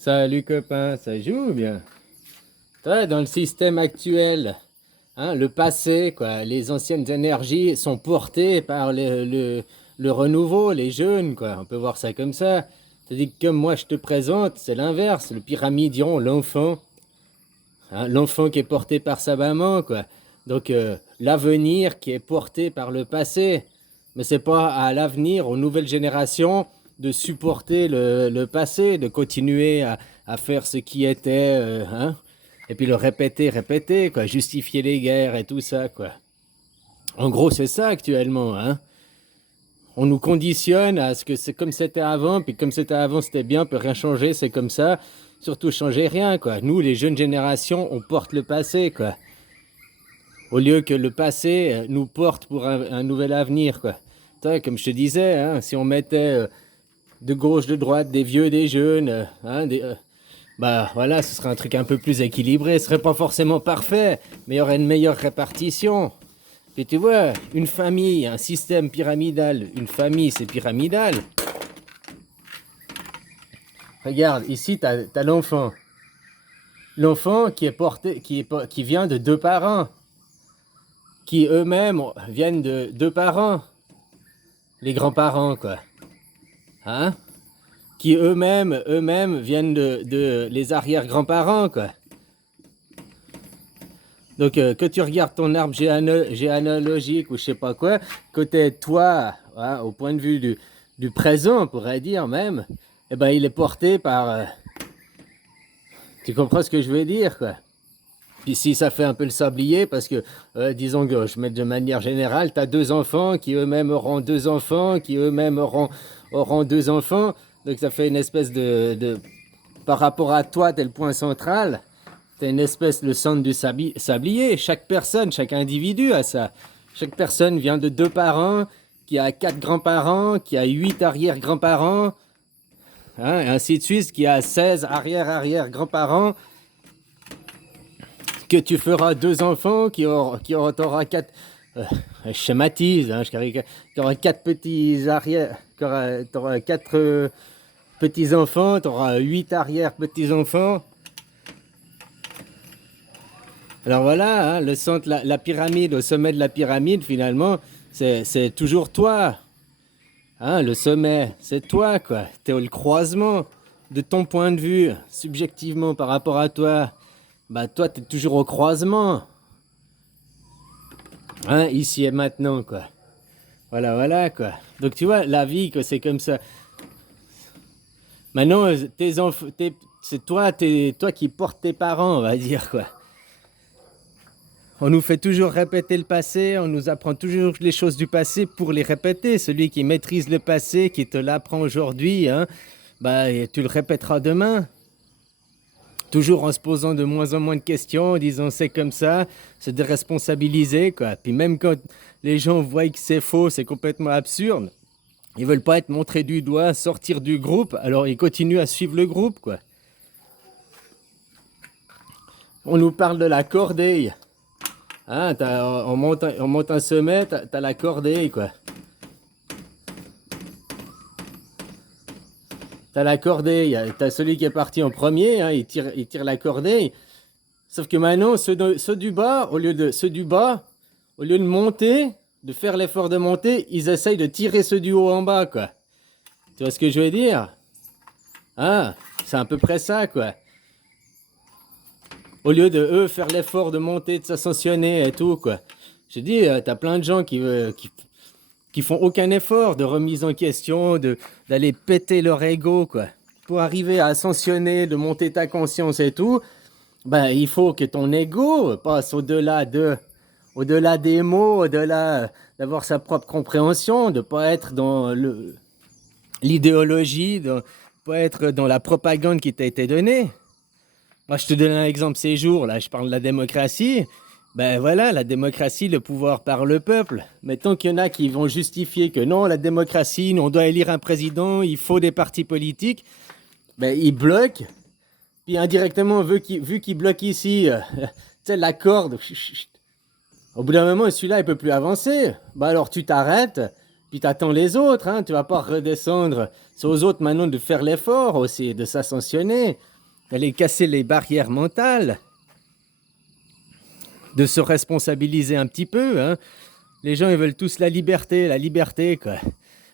Salut copain, ça joue bien. Toi, dans le système actuel, hein, le passé, quoi, les anciennes énergies sont portées par le renouveau, les jeunes, quoi. On peut voir ça comme ça. C'est-à-dire que comme moi je te présente, c'est l'inverse, le pyramidion, l'enfant, hein, l'enfant qui est porté par sa maman, quoi. Donc l'avenir qui est porté par le passé. Mais c'est pas à l'avenir, aux nouvelles générations, de supporter le passé, de continuer à faire ce qui était, hein, et puis le répéter, répéter, quoi, justifier les guerres et tout ça, quoi. En gros, c'est ça actuellement, hein. On nous conditionne à ce que c'est comme c'était avant, puis comme c'était avant, c'était bien, peut rien changer, c'est comme ça. Surtout changer rien, quoi. Nous, les jeunes générations, on porte le passé, quoi. Au lieu que le passé nous porte pour un nouvel avenir, quoi. Toi, comme je te disais, hein, si on mettait de gauche, de droite, des vieux, des jeunes, hein, bah voilà, ce serait un truc un peu plus équilibré. Ce serait pas forcément parfait, mais il y aurait une meilleure répartition. Et tu vois, une famille, un système pyramidal, une famille, c'est pyramidal. Regarde, ici, tu as l'enfant. L'enfant qui est porté, qui vient de deux parents, qui eux-mêmes viennent de deux parents, les grands-parents, quoi. Hein? Qui eux-mêmes viennent de les arrière-grands-parents, quoi. Donc, que tu regardes ton arbre généalogique ou je sais pas quoi, côté toi, hein, au point de vue du présent, on pourrait dire même, eh ben, il est porté par... tu comprends ce que je veux dire, quoi? Puis si ça fait un peu le sablier, parce que, disons que je mets de manière générale, tu as deux enfants qui eux-mêmes auront deux enfants, qui eux-mêmes auront deux enfants, donc ça fait une espèce par rapport à toi, tu es le point central. C'est une espèce le centre du sablier. Chaque personne, chaque individu a ça. Chaque personne vient de deux parents, qui a quatre grands-parents, qui a huit arrière-grands-parents, hein, et ainsi de suite, qui a 16 arrière-arrière-grands-parents, que tu feras deux enfants, t'auras quatre... je schématise, hein, tu auras quatre petits arrière... Tu auras quatre petits-enfants, tu auras huit arrière-petits-enfants. Alors voilà, hein, le centre, la pyramide, au sommet de la pyramide, finalement, c'est toujours toi. Hein, le sommet, c'est toi, quoi. Tu es le croisement de ton point de vue, subjectivement par rapport à toi. Bah, toi, tu es toujours au croisement. Hein, ici et maintenant, quoi. Voilà, voilà, quoi. Donc, tu vois, la vie, que c'est comme ça. Maintenant, tes enfants, c'est toi, toi qui portes tes parents, on va dire, quoi. On nous fait toujours répéter le passé, on nous apprend toujours les choses du passé pour les répéter. Celui qui maîtrise le passé, qui te l'apprend aujourd'hui, hein, bah, tu le répéteras demain. Toujours en se posant de moins en moins de questions, en disant c'est comme ça, se déresponsabiliser, quoi. Puis même quand les gens voient que c'est faux, c'est complètement absurde, ils veulent pas être montrés du doigt, sortir du groupe, alors ils continuent à suivre le groupe, quoi. On nous parle de la cordeille. Hein, on monte un sommet, t'as la cordeille, quoi. T'as la cordeille, t'as celui qui est parti en premier, hein, il tire la cordeille. Sauf que maintenant, ceux du bas, au lieu de monter, de faire l'effort de monter, ils essayent de tirer ceux du haut en bas, quoi. Tu vois ce que je veux dire? Hein? C'est à peu près ça, quoi. Au lieu de eux faire l'effort de monter, de s'ascensionner et tout, quoi. Je dis, t'as plein de gens qui font aucun effort de remise en question, d'aller péter leur ego, quoi. Pour arriver à ascensionner, de monter ta conscience et tout, ben, il faut que ton ego passe au-delà des mots, au-delà d'avoir sa propre compréhension, de pas être dans l'idéologie, de pas être dans la propagande qui t'a été donnée. Moi, je te donne un exemple ces jours, là, je parle de la démocratie. Ben voilà, la démocratie, le pouvoir par le peuple. Mais tant qu'il y en a qui vont justifier que non, la démocratie, on doit élire un président, il faut des partis politiques, ben ils bloquent. Puis indirectement, vu qu'ils bloquent ici, tu sais, la corde, au bout d'un moment, celui-là, il peut plus avancer. Ben alors tu t'arrêtes, Puis t'attends les autres, hein, tu vas pas redescendre. C'est aux autres maintenant de faire l'effort aussi, de s'ascensionner, d'aller casser les barrières mentales, de se responsabiliser un petit peu, hein. Les gens, ils veulent tous la liberté, quoi.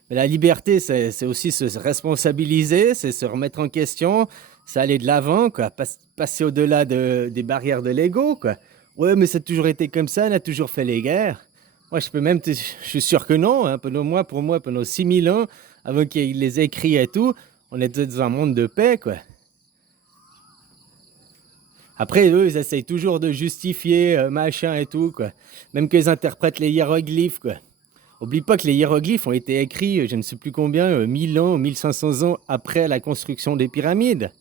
Mais la liberté, c'est aussi se responsabiliser, c'est se remettre en question, c'est aller de l'avant, quoi, passer au-delà des barrières de l'ego, quoi. Ouais, mais ça a toujours été comme ça, on a toujours fait les guerres. Moi, je suis sûr que non, hein. Pour moi, pendant 6000 ans, avant qu'il y ait les écrits et tout, on était dans un monde de paix, quoi. Après, eux, ils essayent toujours de justifier machin et tout, quoi. Même qu'ils interprètent les hiéroglyphes, quoi. Oublie pas que les hiéroglyphes ont été écrits, je ne sais plus combien, 1000 ans, 1500 ans après la construction des pyramides.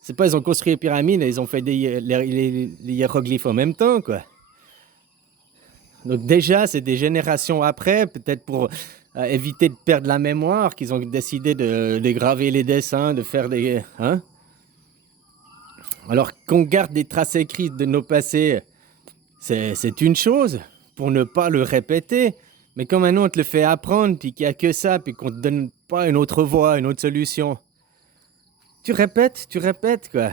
C'est pas ils ont construit les pyramides et ils ont fait les hiéroglyphes en même temps, quoi. Donc déjà, c'est des générations après, peut-être pour éviter de perdre la mémoire, qu'ils ont décidé de graver les dessins, de faire des... Hein. Alors qu'on garde des traces écrites de nos passés, c'est une chose, pour ne pas le répéter. Mais quand maintenant on te le fait apprendre, puis qu'il n'y a que ça, puis qu'on ne te donne pas une autre voie, une autre solution, tu répètes, quoi.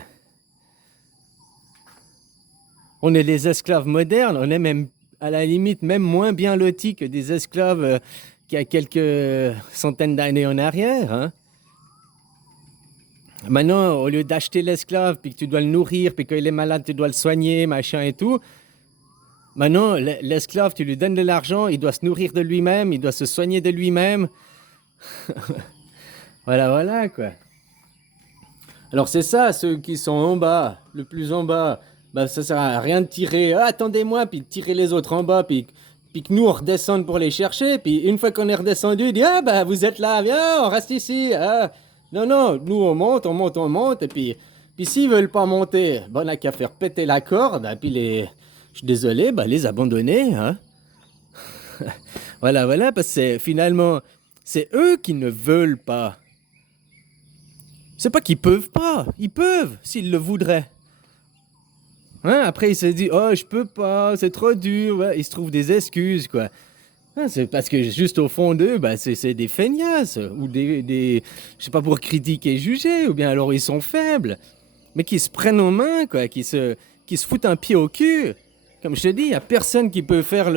On est les esclaves modernes, on est même, à la limite, même moins bien lotis que des esclaves qu'il y a quelques centaines d'années en arrière, hein. Maintenant, au lieu d'acheter l'esclave, puis que tu dois le nourrir, puis qu'il est malade, tu dois le soigner, machin et tout, maintenant, l'esclave, tu lui donnes de l'argent, il doit se nourrir de lui-même, il doit se soigner de lui-même. Voilà, quoi. Alors c'est ça, ceux qui sont en bas, le plus en bas, bah ça sert à rien de tirer, ah, attendez-moi, puis de tirer les autres en bas, puis que nous on redescende pour les chercher, puis une fois qu'on est redescendu, il dit, ah bah vous êtes là, viens, on reste ici, ah. Non, nous on monte, et puis s'ils veulent pas monter, bah on n'a qu'à faire péter la corde, et puis je suis désolé, bah les abandonner, hein. Voilà, parce que finalement, c'est eux qui ne veulent pas. C'est pas qu'ils peuvent pas, ils peuvent, s'ils le voudraient. Hein, après, ils se disent, oh, je peux pas, c'est trop dur, ouais, ils se trouvent des excuses, quoi. Hein, c'est parce que juste au fond d'eux, bah, c'est des feignasses, ou je sais pas, pour critiquer et juger, ou bien alors ils sont faibles, mais qui se prennent en main, quoi, qui se foutent un pied au cul. Comme je te dis, il n'y a personne qui peut faire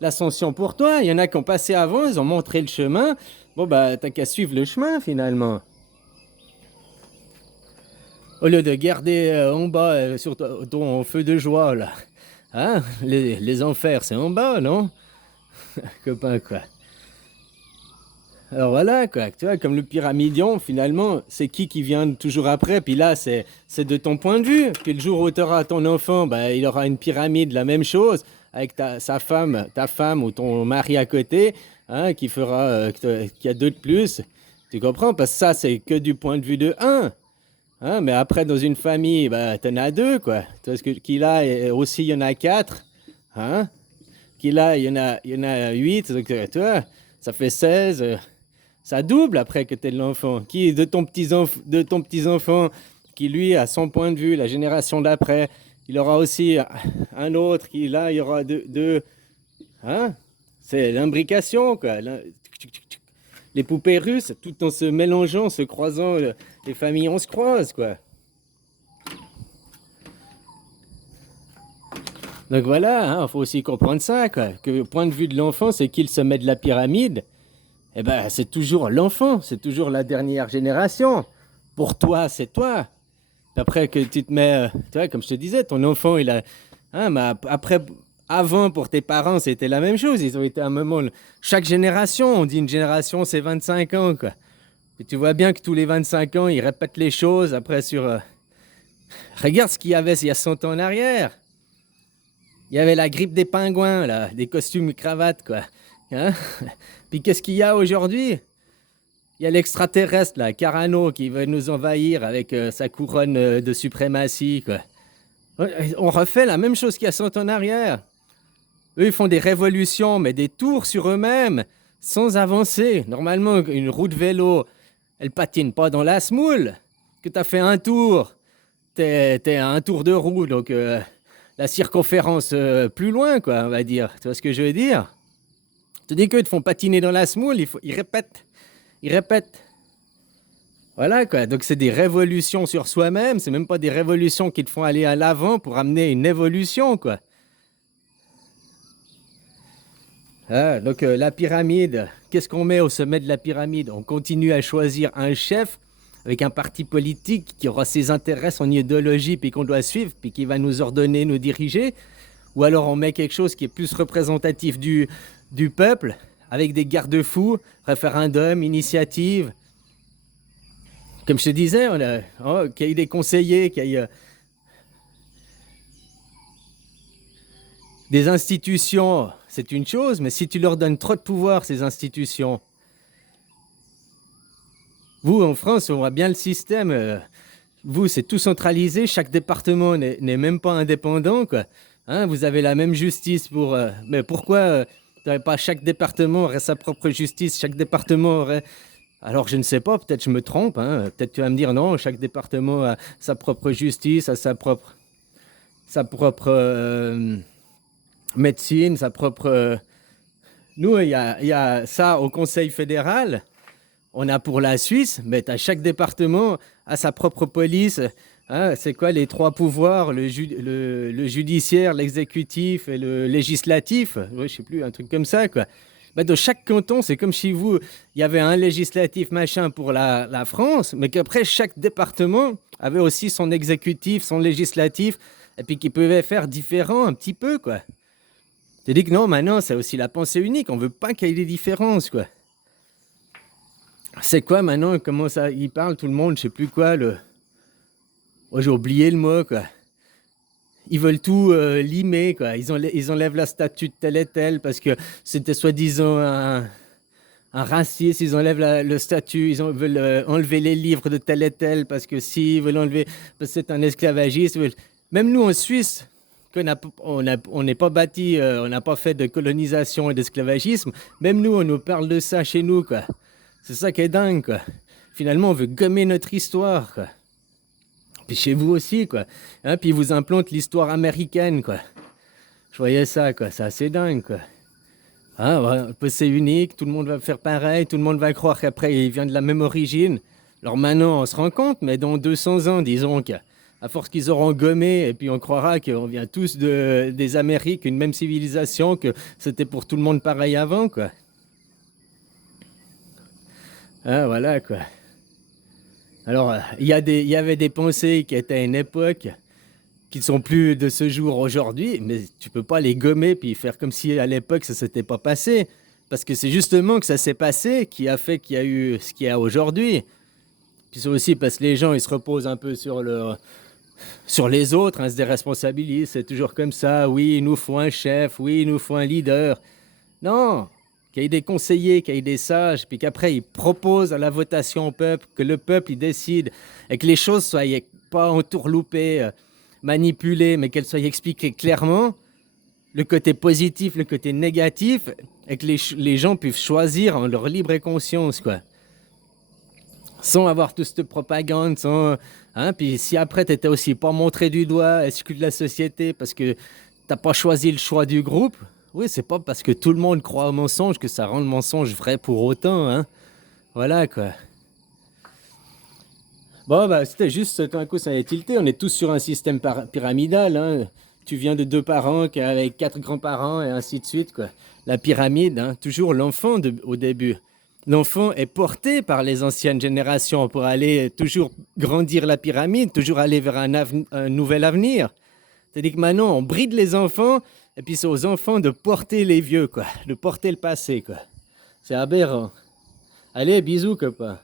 l'ascension pour toi. Il y en a qui ont passé avant, ils ont montré le chemin. Bon, bah, t'as qu'à suivre le chemin, finalement. Au lieu de garder en bas sur ton feu de joie, là. Hein, les enfers, c'est en bas, non? Copain, quoi. Alors voilà, quoi. Tu vois, comme le pyramidion, finalement, c'est qui vient toujours après? Puis là, c'est de ton point de vue. Puis le jour où tu auras ton enfant, bah, il aura une pyramide, la même chose, avec ta femme ou ton mari à côté, hein, qui a deux de plus. Tu comprends? Parce que ça, c'est que du point de vue de un. Hein, mais après, dans une famille, bah, t'en as deux, quoi. Parce que qu'il a aussi, il y en a quatre. Hein? Qu'il a, il y en a 8. Donc, tu vois, ça fait 16. Ça double après que t'es l'enfant. Qui de ton petit-enfant, qui lui, a son point de vue, la génération d'après, il aura aussi un autre qui, là, il y aura deux. Hein? C'est l'imbrication, quoi. Les poupées russes, tout en se mélangeant, se croisant, les familles, on se croise, quoi. Donc voilà, il faut aussi comprendre ça, quoi. Que le point de vue de l'enfant, c'est qu'il se met de la pyramide. Eh ben, c'est toujours l'enfant, c'est toujours la dernière génération. Pour toi, c'est toi. Après que tu te mets, tu vois, comme je te disais, ton enfant, il a... Hein, mais après, avant, pour tes parents, c'était la même chose. Ils ont été à un moment... Chaque génération, on dit une génération, c'est 25 ans, quoi. Et tu vois bien que tous les 25 ans, ils répètent les choses. Après, regarde ce qu'il y avait il y a 100 ans en arrière. Il y avait la grippe des pingouins, là, des costumes cravates, quoi. Hein? Puis qu'est-ce qu'il y a aujourd'hui? Il y a l'extraterrestre, là, Carano, qui veut nous envahir avec sa couronne de suprématie, quoi. On refait la même chose qu'il y a 100 ans en arrière. Eux, ils font des révolutions, mais des tours sur eux-mêmes, sans avancer. Normalement, une roue de vélo, elle patine pas dans la semoule. Que tu as fait un tour, t'es à un tour de roue, donc la circonférence plus loin, quoi, on va dire. Tu vois ce que je veux dire? Tandis qu'eux te font patiner dans la semoule, ils répètent, ils répètent. Voilà quoi, donc c'est des révolutions sur soi-même, c'est même pas des révolutions qui te font aller à l'avant pour amener une évolution quoi. Ah, donc la pyramide, qu'est-ce qu'on met au sommet de la pyramide? On continue à choisir un chef avec un parti politique qui aura ses intérêts, son idéologie, puis qu'on doit suivre, puis qui va nous ordonner, nous diriger. Ou alors on met quelque chose qui est plus représentatif du peuple, avec des garde-fous, référendum, initiative. Comme je te disais, qu'il y ait des conseillers, qu'il y ait des institutions, c'est une chose, mais si tu leur donnes trop de pouvoir, ces institutions, vous, en France, on voit bien le système. Vous, c'est tout centralisé. Chaque département n'est même pas indépendant, quoi. Hein, vous avez la même justice pour... mais pourquoi pas chaque département aurait sa propre justice? Chaque département aurait... Alors, je ne sais pas, peut-être je me trompe. Hein, peut-être tu vas me dire, non, chaque département a sa propre justice, a sa propre médecine, sa propre... Nous, il y a ça au Conseil fédéral. On a pour la Suisse, mais à chaque département a sa propre police. Hein, c'est quoi les trois pouvoirs, le judiciaire, l'exécutif et le législatif? Ouais, je sais plus, un truc comme ça, quoi. Bah, dans chaque canton, c'est comme chez vous, il y avait un législatif machin pour la France, mais qu'après, chaque département avait aussi son exécutif, son législatif, et puis qui pouvait faire différent un petit peu, quoi. Tu dis que non, maintenant, c'est aussi la pensée unique. On veut pas qu'il y ait des différences, quoi. C'est quoi maintenant? Comment ça? Il parle tout le monde, je sais plus quoi. Oh, j'ai oublié le mot, quoi. Ils veulent tout limer, quoi. Ils enlèvent la statue de tel et tel parce que c'était soi-disant un raciste. Ils enlèvent le statut. Veulent enlever les livres de tel et tel parce que si, ils veulent enlever parce que c'est un esclavagiste. Même nous en Suisse, on n'est pas bâti, on n'a pas fait de colonisation et d'esclavagisme. Même nous, on nous parle de ça chez nous, quoi. C'est ça qui est dingue, quoi. Finalement, on veut gommer notre histoire, quoi. Puis chez vous aussi, quoi. Hein, puis ils vous implantent l'histoire américaine, quoi. Je voyais ça, quoi. C'est assez dingue, quoi. Hein, ouais, c'est unique, tout le monde va faire pareil, tout le monde va croire qu'après, il vient de la même origine. Alors maintenant, on se rend compte, mais dans 200 ans, disons qu'à force qu'ils auront gommé, et puis on croira qu'on vient tous des Amériques, une même civilisation, que c'était pour tout le monde pareil avant, quoi. Ah, voilà, quoi. Alors, il y avait des pensées qui étaient à une époque, qui ne sont plus de ce jour aujourd'hui, mais tu peux pas les gommer puis faire comme si à l'époque ça s'était pas passé. Parce que c'est justement que ça s'est passé qui a fait qu'il y a eu ce qu'il y a aujourd'hui. Puis c'est aussi parce que les gens, ils se reposent un peu sur les autres, hein, se déresponsabilisent, c'est toujours comme ça. Oui, il nous faut un chef, oui, il nous faut un leader. Non, qu'il y ait des conseillers, qu'il y ait des sages, puis qu'après ils proposent à la votation au peuple, que le peuple il décide, et que les choses soient pas entourloupées, manipulées, mais qu'elles soient expliquées clairement, le côté positif, le côté négatif, et que les gens puissent choisir en leur libre conscience, quoi. Sans avoir toute cette propagande, sans... Hein, puis si après t'étais aussi pas montré du doigt, exclu de la société, parce que t'as pas choisi le choix du groupe, oui, c'est pas parce que tout le monde croit au mensonge que ça rend le mensonge vrai pour autant, hein. Voilà, quoi. Bon, bah, c'était juste, tout d'un coup, ça a tilté. On est tous sur un système pyramidal, hein. Tu viens de deux parents avec quatre grands-parents et ainsi de suite, quoi. La pyramide, hein, toujours l'enfant au début. L'enfant est porté par les anciennes générations pour aller toujours grandir la pyramide, toujours aller vers un nouvel avenir. C'est-à-dire que maintenant, on bride les enfants, et puis c'est aux enfants de porter les vieux, quoi, de porter le passé, quoi. C'est aberrant. Allez, bisous, copain.